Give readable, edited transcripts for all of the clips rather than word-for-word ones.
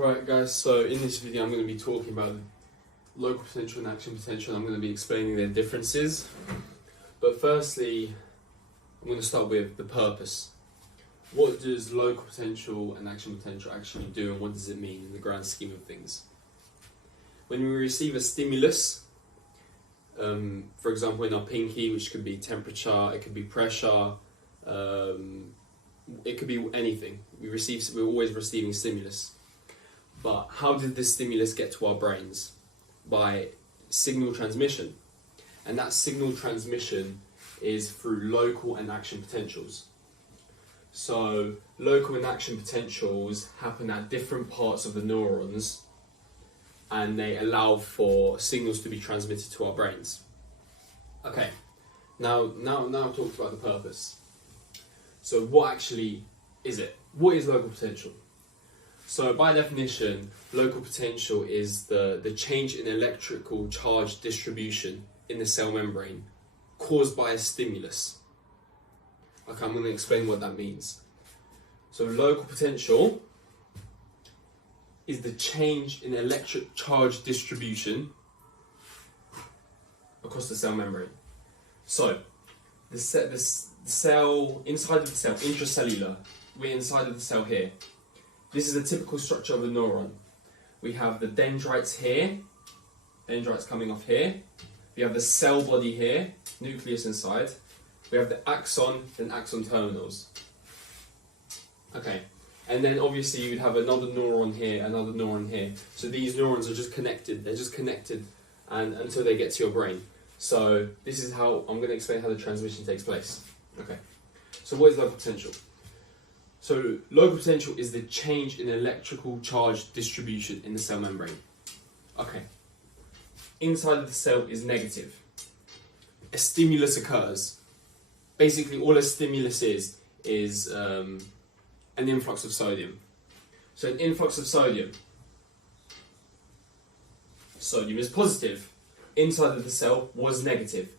Right guys, so in this video I'm going to be talking about local potential and action potential. I'm going to be explaining their differences. But firstly, I'm going to start with the purpose. What does local potential and action potential actually do, and what does it mean in the grand scheme of things? When we receive a stimulus, for example in our pinky, which could be temperature, it could be pressure, it could be anything. We're always receiving stimulus. But how did this stimulus get to our brains? By signal transmission. And that signal transmission is through local and action potentials. So local and action potentials happen at different parts of the neurons, and they allow for signals to be transmitted to our brains. Okay, now I've talked about the purpose. So what actually is it? What is local potential? So by definition, local potential is the change in electrical charge distribution in the cell membrane caused by a stimulus. Okay, I'm going to explain what that means. So local potential is the change in electric charge distribution across the cell membrane. So the cell, inside of the cell, intracellular, we're inside of the cell here. This is a typical structure of a neuron. We have the dendrites here, dendrites coming off here. We have the cell body here, nucleus inside. We have the axon and axon terminals. Okay, and then obviously you'd have another neuron here, another neuron here. So these neurons are just connected. They're just connected and until they get to your brain. So this is how I'm going to explain how the transmission takes place. Okay, so what is local potential? So local potential is the change in electrical charge distribution in the cell membrane. Okay, inside of the cell is negative. A stimulus occurs. Basically all a stimulus is an influx of sodium. So an influx of sodium is positive. Inside of the cell was negative.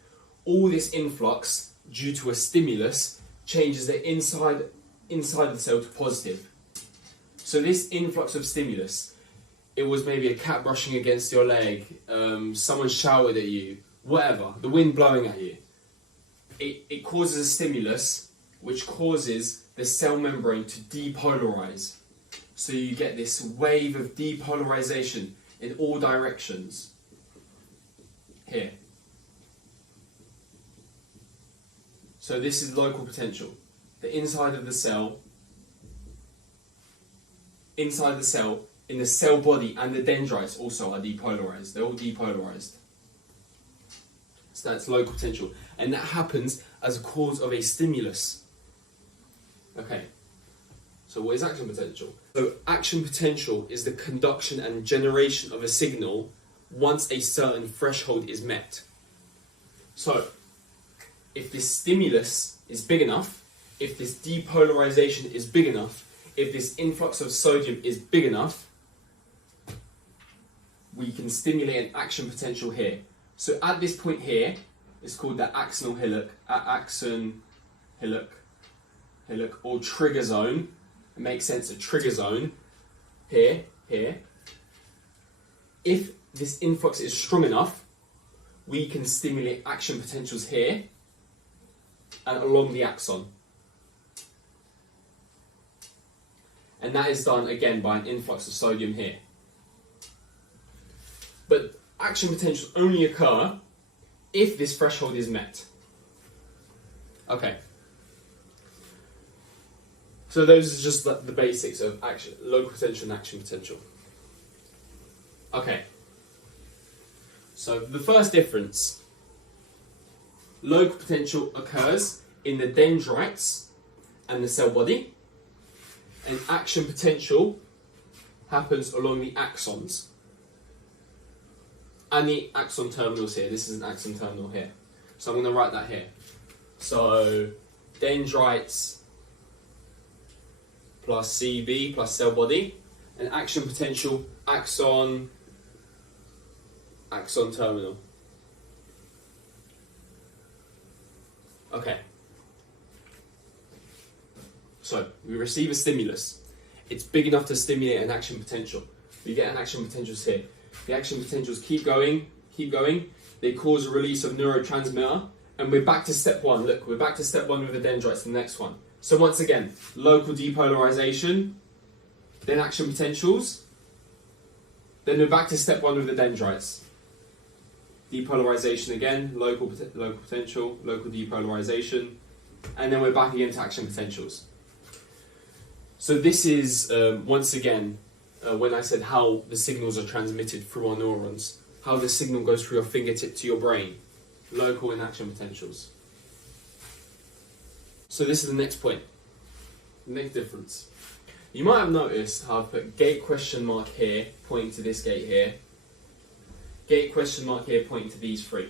All this influx, due to a stimulus, changes the inside of the cell to positive. So this influx of stimulus, it was maybe a cat brushing against your leg, someone shouted at you, whatever, the wind blowing at you. It causes a stimulus which causes the cell membrane to depolarize. So you get this wave of depolarization in all directions. Here. So this is local potential. The inside of the cell, in the cell body and the dendrites also are depolarized. They're all depolarized. So that's local potential. And that happens as a cause of a stimulus. Okay. So what is action potential? So action potential is the conduction and generation of a signal once a certain threshold is met. So if this stimulus is big enough, if this depolarization is big enough, if this influx of sodium is big enough, we can stimulate an action potential here. So at this point here, it's called the axonal hillock, or trigger zone. It makes sense, a trigger zone. Here. If this influx is strong enough, we can stimulate action potentials here and along the axon. And that is done again by an influx of sodium here. But action potentials only occur if this threshold is met. Okay. So those are just the basics of local potential and action potential. Okay. So the first difference, local potential occurs in the dendrites and the cell body, and action potential happens along the axons and the axon terminals here. This is an axon terminal here. So I'm going to write that here. So dendrites plus CB plus cell body, and action potential axon terminal. Okay. So we receive a stimulus. it's big enough to stimulate an action potential. We get an action potentials here. The action potentials keep going. They cause a release of neurotransmitter, and we're back to step one. Look, we're back to step one with the dendrites, the next one. So once again, local depolarization, then action potentials, then we're back to step one with the dendrites. Depolarization again, local potential, local depolarization, and then we're back again to action potentials. So this is, once again, when I said how the signals are transmitted through our neurons, how the signal goes through your fingertip to your brain, local and action potentials. So this is the next point, the next difference. You might have noticed how I've put gate question mark here, pointing to this gate here, gate question mark here, pointing to these three.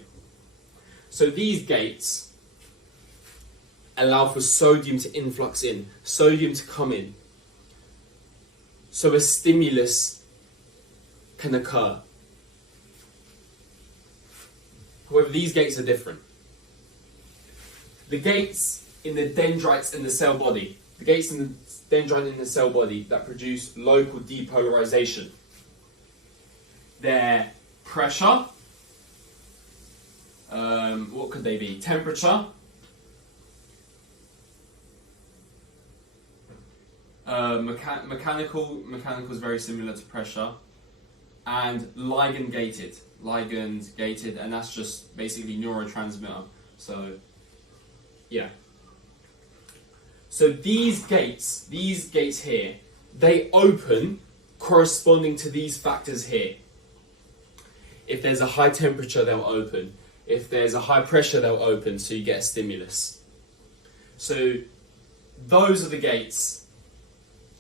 So these gates allow for sodium to influx in, sodium to come in. So a stimulus can occur. However, these gates are different. The gates in the dendrites in the cell body, the gates in the dendrite in the cell body that produce local depolarization, they're pressure, what could they be? Temperature, mechanical is very similar to pressure, and ligand gated, and that's just basically neurotransmitter. So yeah. So these gates here, they open corresponding to these factors here. If there's a high temperature, they'll open. If there's a high pressure, they'll open, so you get a stimulus. So those are the gates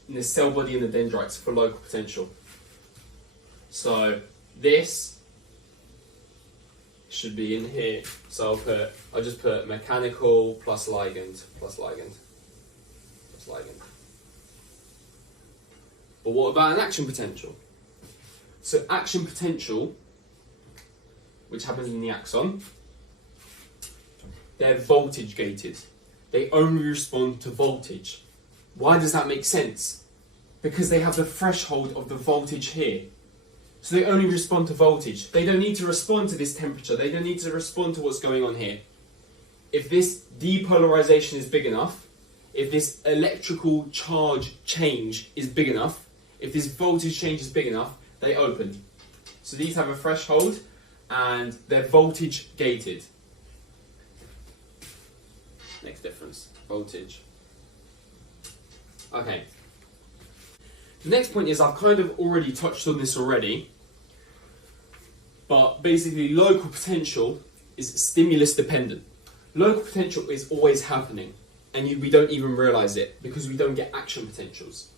in the cell body and the dendrites for local potential. So this should be in here. So I'll just put mechanical plus ligand. But what about an action potential? So action potential, which happens in the axon, they're voltage gated. They only respond to voltage. Why does that make sense? Because they have the threshold of the voltage here. So they only respond to voltage. They don't need to respond to this temperature. They don't need to respond to what's going on here. If this depolarization is big enough, if this electrical charge change is big enough, if this voltage change is big enough, they open. So these have a threshold and they're voltage gated. Next difference, voltage. Okay. The next point is, I've kind of already touched on this already, but basically local potential is stimulus dependent. Local potential is always happening, and we don't even realize it because we don't get action potentials.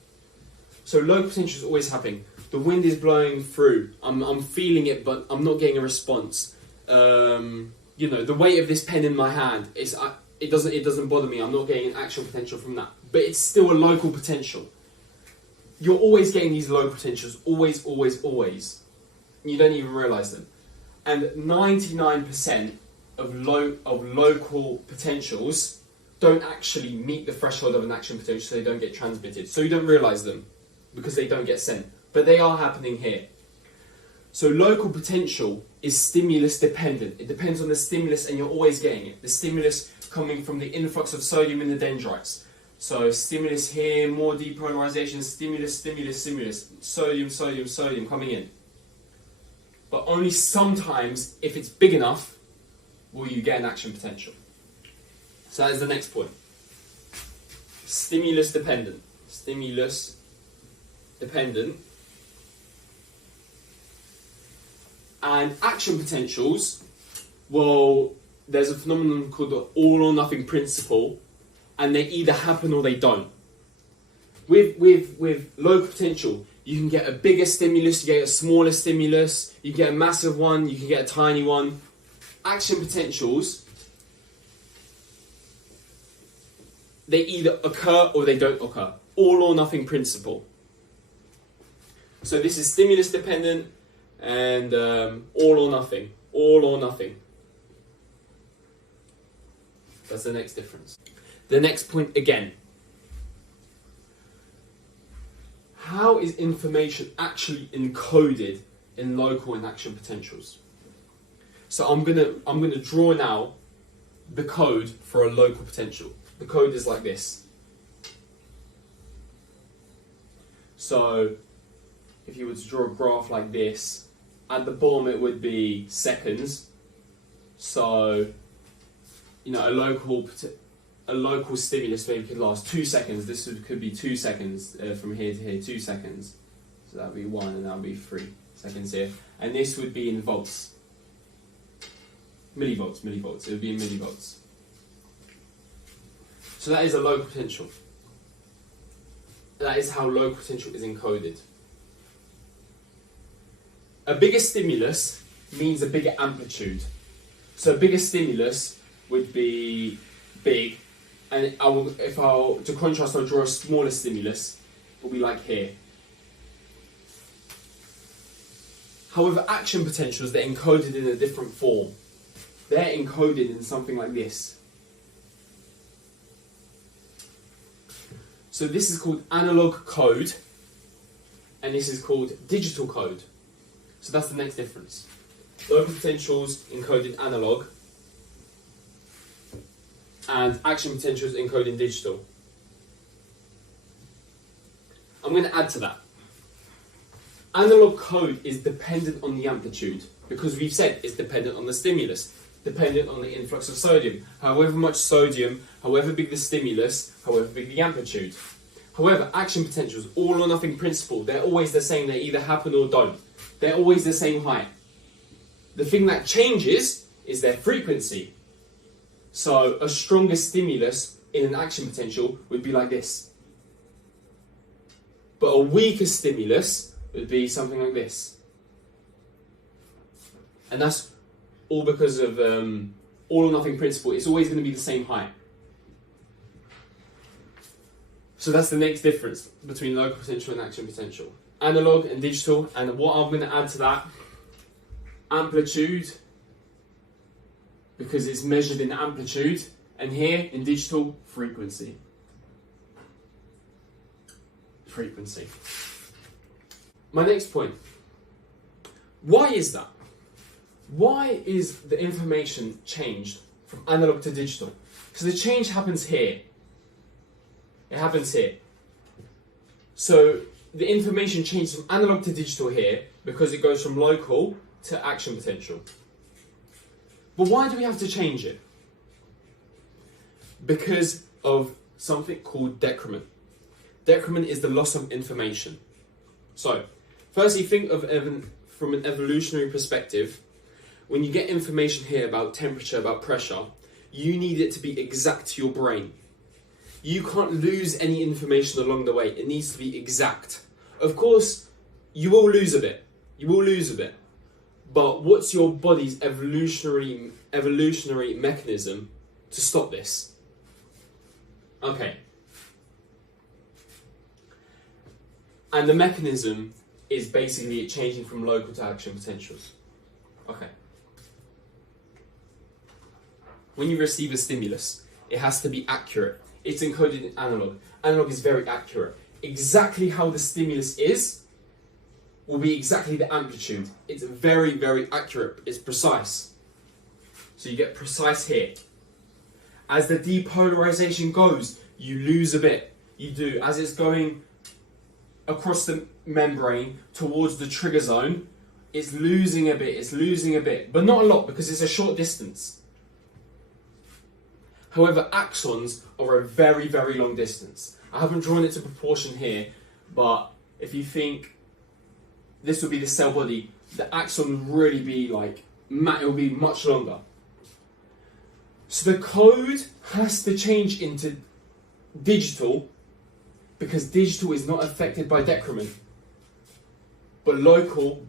So local potential is always happening. The wind is blowing through. I'm feeling it, but I'm not getting a response. You know, the weight of this pen in my hand, it doesn't bother me. I'm not getting an action potential from that, but it's still a local potential. You're always getting these local potentials, always. You don't even realize them. And 99% of local potentials don't actually meet the threshold of an action potential, so they don't get transmitted. So you don't realize them because they don't get sent. But they are happening here. So local potential is stimulus dependent. It depends on the stimulus, and you're always getting it. The stimulus coming from the influx of sodium in the dendrites. So stimulus here, more depolarization, stimulus, sodium coming in. But only sometimes, if it's big enough, will you get an action potential. So that is the next point. Stimulus dependent. And action potentials, well, there's a phenomenon called the all or nothing principle, and they either happen or they don't. With local potential, you can get a bigger stimulus, you get a smaller stimulus, you get a massive one, you can get a tiny one. Action potentials, they either occur or they don't occur. All or nothing principle. So this is stimulus dependent and all or nothing. All or nothing. That's the next difference. The next point again. how is information actually encoded in local and action potentials? So I'm gonna draw now the code for a local potential. The code is like this. So if you were to draw a graph like this, at the bottom it would be seconds. So, you know, a local stimulus maybe could last 2 seconds. This could be 2 seconds from here to here, 2 seconds. So that would be 1 and that would be 3 seconds here. And this would be in volts. Millivolts. It would be in millivolts. So that is a local potential. That is how local potential is encoded. A bigger stimulus means a bigger amplitude. So a bigger stimulus would be big, and to contrast, I'll draw a smaller stimulus. It will be like here. However, action potentials, they're encoded in a different form. They're encoded in something like this. So this is called analog code, and this is called digital code. So that's the next difference. Local potentials encoded analog, and action potentials encoded digital. I'm going to add to that. Analog code is dependent on the amplitude, because we've said it's dependent on the stimulus, dependent on the influx of sodium. However much sodium, however big the stimulus, however big the amplitude. However, action potentials, all or nothing principle, they're always the same. They either happen or don't. They're always the same height. The thing that changes is their frequency. So a stronger stimulus in an action potential would be like this. But a weaker stimulus would be something like this. And that's all because of all or nothing principle. It's always going to be the same height. So that's the next difference between local potential and action potential. Analog and digital, and what I'm going to add to that, amplitude, because it's measured in amplitude, and here in digital, frequency. Frequency. My next point, why is that? Why is the information changed from analog to digital? Because the change happens here. It happens here. So the information changes from analog to digital here because it goes from local to action potential. But why do we have to change it? Because of something called decrement. Decrement is the loss of information. So, firstly, think of from an evolutionary perspective. When you get information here about temperature, about pressure, you need it to be exact to your brain. You can't lose any information along the way. It needs to be exact. Of course, you will lose a bit. But what's your body's evolutionary mechanism to stop this? Okay. And the mechanism is basically changing from local to action potentials. Okay. When you receive a stimulus, it has to be accurate. It's encoded in analog. Analog is very accurate. Exactly how the stimulus is will be exactly the amplitude. It's very, very accurate. It's precise. So you get precise here. As the depolarization goes, you lose a bit. You do. As it's going across the membrane towards the trigger zone, it's losing a bit. But not a lot because it's a short distance. However, axons are a very, very long distance. I haven't drawn it to proportion here, but if you think this would be the cell body, the axon would really be like, it will be much longer. So the code has to change into digital because digital is not affected by decrement. But local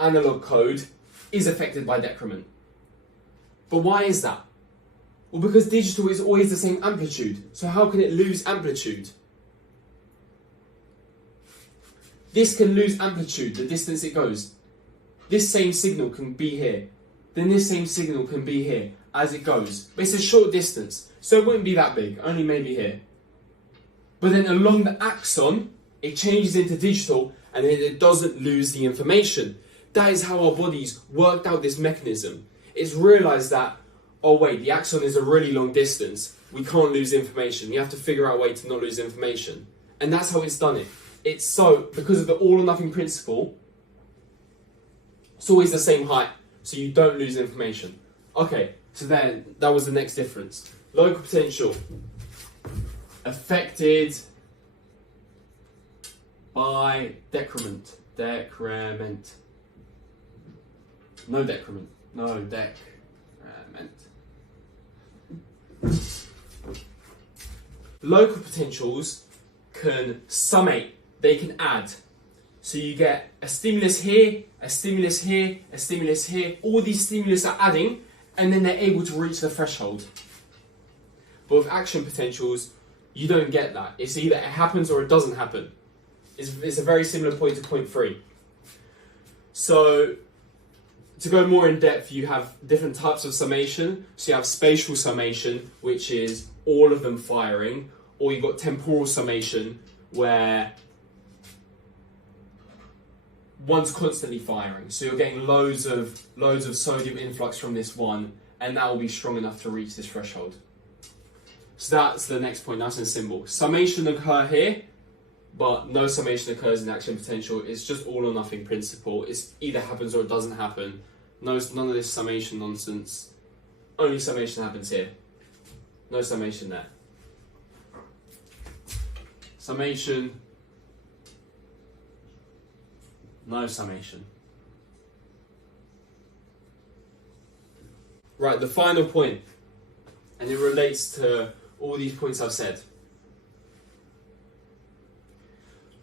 analog code is affected by decrement. But why is that? Well, because digital is always the same amplitude. So how can it lose amplitude? This can lose amplitude the distance it goes. This same signal can be here. Then this same signal can be here as it goes. But it's a short distance, so it wouldn't be that big, only maybe here. But then along the axon, it changes into digital, and then it doesn't lose the information. That is how our bodies worked out this mechanism. It's realised that, oh wait, the axon is a really long distance. We can't lose information. We have to figure out a way to not lose information. And that's how it's done it. It's so, because of the all or nothing principle, it's always the same height, so you don't lose information. Okay, so then that was the next difference. Local potential affected by decrement. Decrement. No decrement. No decrement. Local potentials can summate. They can add. So you get a stimulus here, a stimulus here, a stimulus here. All these stimulus are adding, and then they're able to reach the threshold. But with action potentials, you don't get that. It's either it happens or it doesn't happen. It's a very similar point to point 3. So to go more in depth, you have different types of summation. So you have spatial summation, which is all of them firing, or you've got temporal summation, where one's constantly firing. So you're getting loads of sodium influx from this one, and that will be strong enough to reach this threshold. So that's the next point, nice and simple. Summation occur here, but no summation occurs in action potential. It's just all or nothing principle. It's either happens or it doesn't happen. None of this summation nonsense. Only summation happens here. No summation there. Summation. No summation. Right, the final point, and it relates to all these points I've said.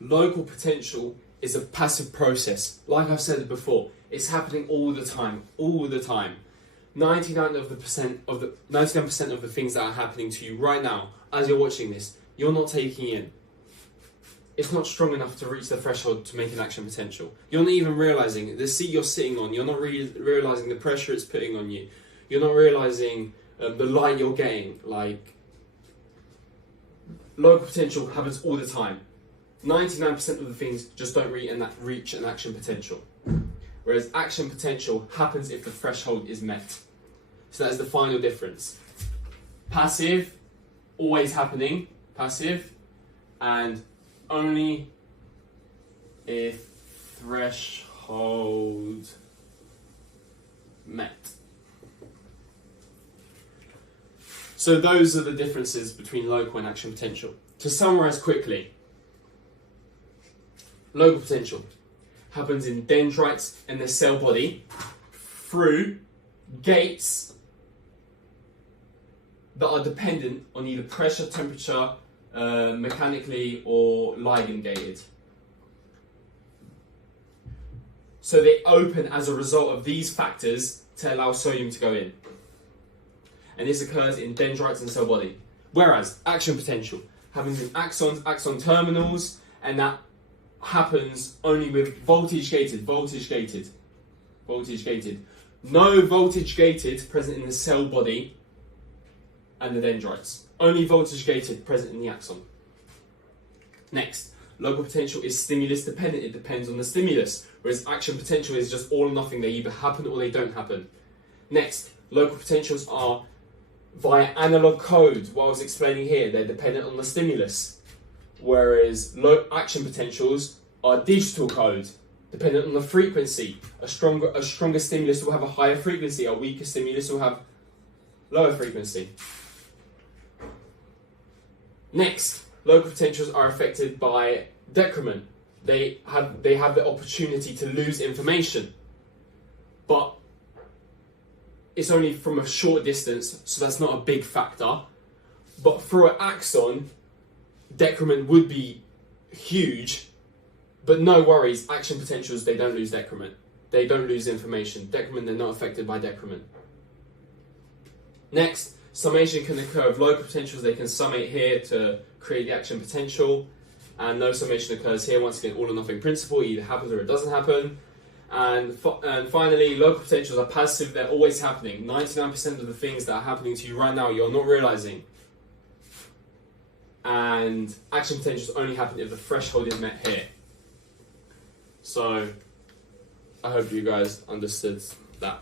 Local potential is a passive process. Like I've said before, it's happening all the time. 99% of the things that are happening to you right now, as you're watching this, you're not taking in. It's not strong enough to reach the threshold to make an action potential. You're not even realizing the seat you're sitting on. You're not realizing the pressure it's putting on you. You're not realizing the light you're getting. Like, local potential happens all the time. 99% of the things just don't reach an action potential. Whereas action potential happens if the threshold is met. So that is the final difference. Passive, always happening, passive, and only if threshold met. So those are the differences between local and action potential. To summarize quickly, local potential happens in dendrites and their cell body through gates that are dependent on either pressure, temperature, mechanically, or ligand gated. So they open as a result of these factors to allow sodium to go in. And this occurs in dendrites and cell body. Whereas action potential happens in axons, axon terminals, and that happens only with voltage gated. No voltage gated present in the cell body and the dendrites. Only voltage gated present in the axon. Next, local potential is stimulus dependent. It depends on the stimulus. Whereas action potential is just all or nothing. They either happen or they don't happen. Next, local potentials are via analog code. What I was explaining here, they're dependent on the stimulus. Whereas action potentials are digital code, dependent on the frequency. A stronger stimulus will have a higher frequency. A weaker stimulus will have lower frequency. Next, local potentials are affected by decrement. They have the opportunity to lose information, but it's only from a short distance, so that's not a big factor. But through an axon, decrement would be huge, but no worries, action potentials, they don't lose decrement. They don't lose information. Decrement, they're not affected by decrement. Next, summation can occur with local potentials. They can summate here to create the action potential, and no summation occurs here. Once again, all or nothing principle, either happens or it doesn't happen. And finally, local potentials are passive. They're always happening. 99% of the things that are happening to you right now, you're not realizing. and action potentials only happen if the threshold is met here. So I hope you guys understood that.